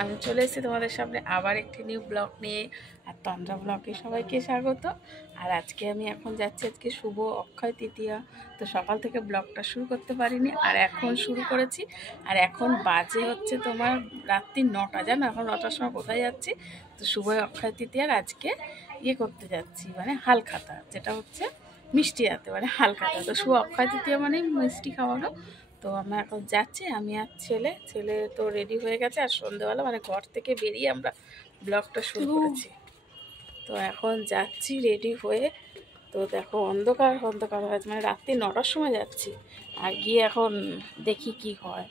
আমি চলে এসেছি তোমাদের সামনে আবার একটি নিউ ব্লগ নিয়ে। আর তন্দ্রা ব্লগে সবাইকে স্বাগত। আর আজকে আমি এখন যাচ্ছি, আজকে শুভ অক্ষয় তৃতীয়া। তো সকাল থেকে ব্লগটা শুরু করতে পারিনি, আর এখন শুরু করেছি। আর এখন বাজে হচ্ছে তোমার রাত্রি 9টা, জানো? এখন 9টার সময় কোথায় যাচ্ছি? তো শুভ অক্ষয় তৃতীয়ার আজকে করতে যাচ্ছি, মানে হালখাতা, যেটা হচ্ছে মিষ্টি হাতে, মানে হালখাতা। তো শুভ অক্ষয় তৃতীয়া মানে মিষ্টি খাওয়ানো। তো আমরা এখন যাচ্ছি, আমি আর ছেলে তো রেডি হয়ে গেছে। আর সন্ধ্যেবেলা মানে ঘর থেকে বেরিয়ে আমরা ব্লগটা শুরু করেছি। তো এখন যাচ্ছি রেডি হয়ে। তো দেখো অন্ধকার হয়েছে, মানে রাত্রি 9টার সময় যাচ্ছি। আর গিয়ে এখন দেখি কি হয়।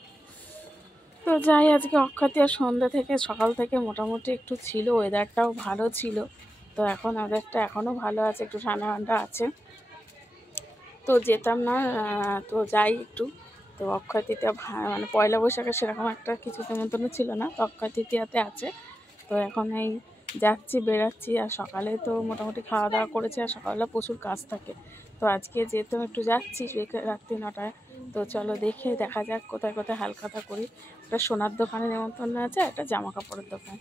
তো যাই, আজকে অক্ষয় তৃতীয়া সন্ধ্যা থেকে সকাল থেকে মোটামুটি একটু ছিল, ওয়েদারটাও ভালো ছিল। তো এখন ওয়েদারটা এখনও ভালো আছে, একটু ঠান্ডা ঠান্ডা আছে। তো যেতাম না, তো যাই একটু। তো অক্ষয় তৃতীয়া মানে পয়লা বৈশাখে সেরকম একটা কিছু নেমন্তন্ন ছিল না, তো অক্ষয় তৃতীয়াতে আছে। তো এখন এই যাচ্ছি, বেরাচ্ছি। আর সকালে তো মোটামুটি খাওয়া দাওয়া করেছি, আর সকালবেলা প্রচুর কাজ থাকে। তো আজকে যেহেতু একটু যাচ্ছি রাত্রি 9টায়, তো চলো দেখা যাক কোথায় কোথায় হালখাতা করি। একটা সোনার দোকানে নেমন্তন্ন আছে, একটা জামা কাপড়ের দোকান।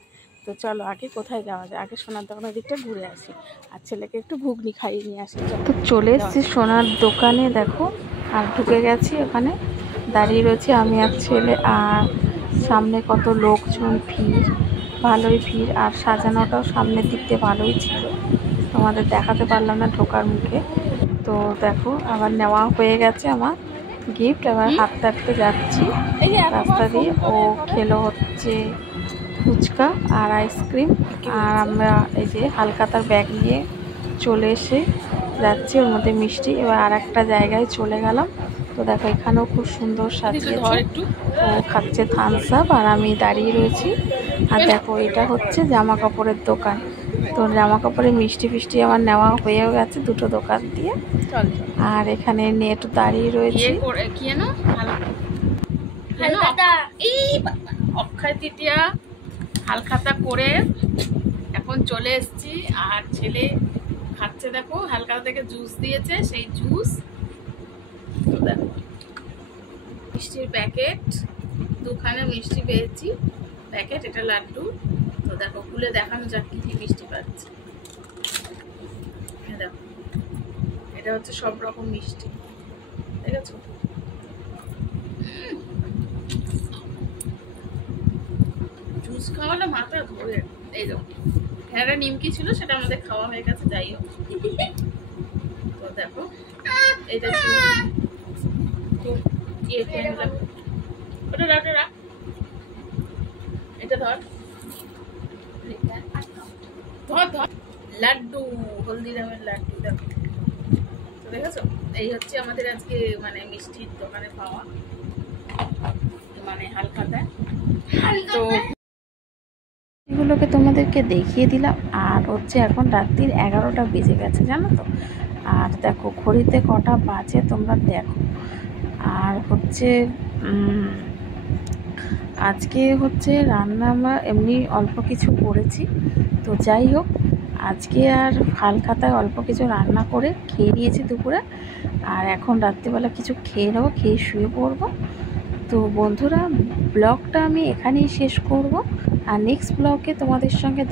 তো চলো আগে কোথায় যাওয়া যায়, আগে সোনার দোকানের দিকটা ঘুরে আসি, আর ছেলেকে একটু ঘুগনি খাইয়ে নিয়ে আসি। তো চলে এসেছি সোনার দোকানে, দেখো। আর ঢুকে গেছি, ওখানে দাঁড়িয়ে রয়েছি আমি আর ছেলে। আর সামনে কত লোকজন, ভিড়, ভালোই ভিড়। আর সাজানোটাও সামনের দিক দিয়ে ভালোই ছিল, তোমাদের দেখাতে পারলাম না ঢোকার মুখে। তো দেখো আবার নেওয়া হয়ে গেছে আমার গিফট। এবার হাঁটতে হাঁটতে যাচ্ছি রাস্তা দিয়ে। ও খেলো হচ্ছে ফুচকা আর আইসক্রিম। আর আমরা এই যে হালখাতার ব্যাগ নিয়ে চলে এসে যাচ্ছি, ওর মধ্যে মিষ্টি। এবার আর একটা জায়গায় চলে গেলাম। তো দেখো এখানেও খুব সুন্দর সাজিয়েছে। ও খাচ্ছে থামস আপ, আর আমি দাঁড়িয়ে রয়েছি। আর দেখো এটা হচ্ছে জামা কাপড়ের দোকান। তো জামা কাপড়ের মিষ্টি ফিষ্টি আমার নেওয়া হয়েও গেছে দুটো দোকান দিয়ে। আর এখানে নেট দাঁড়িয়ে রয়েছে। অক্ষয় তৃতীয়া হালখাতা করে এখন চলে এসেছি। আর ছেলে খাচ্ছে, দেখো হালখাতা থেকে জুস দিয়েছে, সেই জুস। তো দেখো মিষ্টির প্যাকেট, দুখানে মিষ্টি পেয়েছি প্যাকেট, এটা লাড্ডু। তো দেখো খুলে দেখানো যাক কি কি মিষ্টি পাচ্ছি। দেখো এটা হচ্ছে সব রকম মিষ্টি, দেখেছো? জুস খাওয়ালে মাথা ধরে। এই দেখো একটা নিমকি ছিল, সেটা আমাদের খাওয়া হয়ে গেছে, যাই হোক। তো দেখো এটা ছিল, ওটা রাখ, এটা ধর লাড্ডু, হলদিরামের লাড্ডু। দেখো, তো দেখেছো? এই হচ্ছে আমাদের আজকে মানে মিষ্টির দোকানে পাওয়া, মানে হালখাতায়। তো এগুলোকে তোমাদেরকে দেখিয়ে দিলাম। আর হচ্ছে এখন রাত্রির 11টা বেজে গেছে, জানো তো? আর দেখো ঘড়িতে কটা বাজে তোমরা দেখো। আর হচ্ছে আজকে হচ্ছে রান্না আমরা এমনি অল্প কিছু করেছি। তো যাই হোক, আজকে আর হালখাতায় অল্প কিছু রান্না করে খেয়ে নিয়েছি দুপুরে। আর এখন রাত্রিবেলা কিছু খেয়ে নেবো, খেয়ে শুয়ে পড়বো। তো বন্ধুরা, ব্লগটা আমি এখানেই শেষ করব। আর নেক্সট ব্লগে তোমাদের সঙ্গে